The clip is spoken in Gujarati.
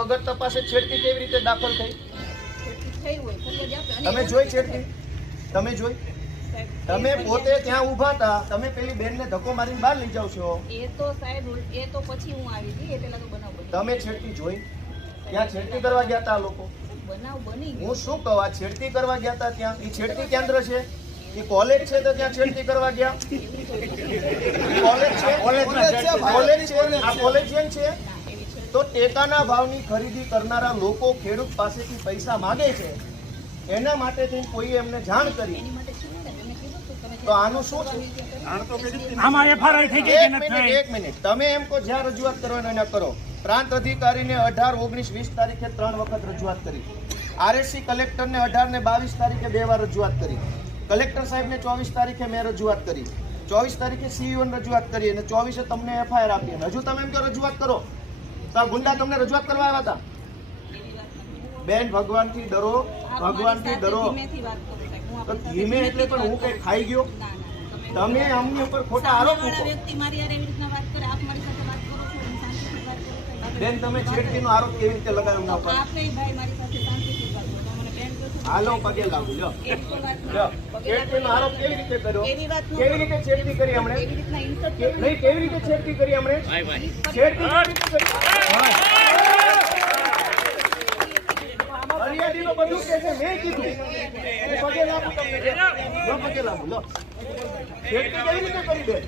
વગર તપાસે છેડતી કેવી રીતે દાખલ થઈ? તમે જોઈ છેડતી? તમે જોઈ? તમે પોતે ત્યાં ઊભા હતા, તમે પેલી બેનને ધક્કો મારીને બહાર લઈ જાવ છો. એ તો સાહેબ એ તો પછી હું આવી હતી, એ પેલા તો બનાવ બન્યો. તમે છેડતી જોઈ? ત્યાં છેડતી કરવા ગયા હતા લોકો? બનાવ બની હું શું કહું, આ છેડતી કરવા ગયા હતા ત્યાં? એ છેડતી કેન્દ્ર છે, એ કોલેજ છે, તો ત્યાં છેડતી કરવા ગયા? કોલેજ છે, કોલેજ છે, આ કોલેજિયન છે. તો ટેકાના ભાવની ખરીદી કરનારા લોકો ખેડૂત પાસેથી પૈસા માંગે છે, એના માટે કોઈ એમને જાણ કરી, તો આનું શું છે? આમાં એફઆરઆઈ થઈ ગઈ કે નથી થઈ? એક મિનિટ, તમે એમ કહો જ્યાં રજૂઆત કરવાનો એને કરો. પ્રાંત અધિકારીને 18, 19, 20 તારીખે 3 વખત રજૂઆત કરી. આરએસસી કલેક્ટરને 18 ને 22 તારીખે 2 વાર રજૂઆત કરી. કલેક્ટર સાહેબને 24 તારીખે મેં રજૂઆત કરી. 24 તારીખે સીઈઓને રજૂઆત કરી અને 24 તમને એફઆઈઆર આપી. હજુ તમે એમ કહો રજૂઆત કરો, તો આ ગુંડા તમને રજૂઆત કરવા આવ્યા હતા? બેન, ભગવાનથી ડરો, ભગવાનથી ડરો. તો ધીમે એટલે પણ હું કઈ ખાઈ ગયો? તમે અમને ઉપર ખોટા આરોપ મૂકો. બેન, તમે છેડતીનો આરોપ કેવી રીતે લગાવ્યો ના ઉપર? હાલો, પગે લાગુ. લ્યો, છેડતીનો આરોપ કેવી રીતે કર્યો? કેવી રીતે છેડતી કરી હમણે? નહીં, કેવી રીતે છેડતી કરી હમણે? છેડતી કેવી રીતે કરી? હરિયાળીનો બધું કે છે, મેં કીધું. પગે લાગુ તમને. લો, પગે લાગુ. લો, છેડતી કેવી રીતે કરી? બેન,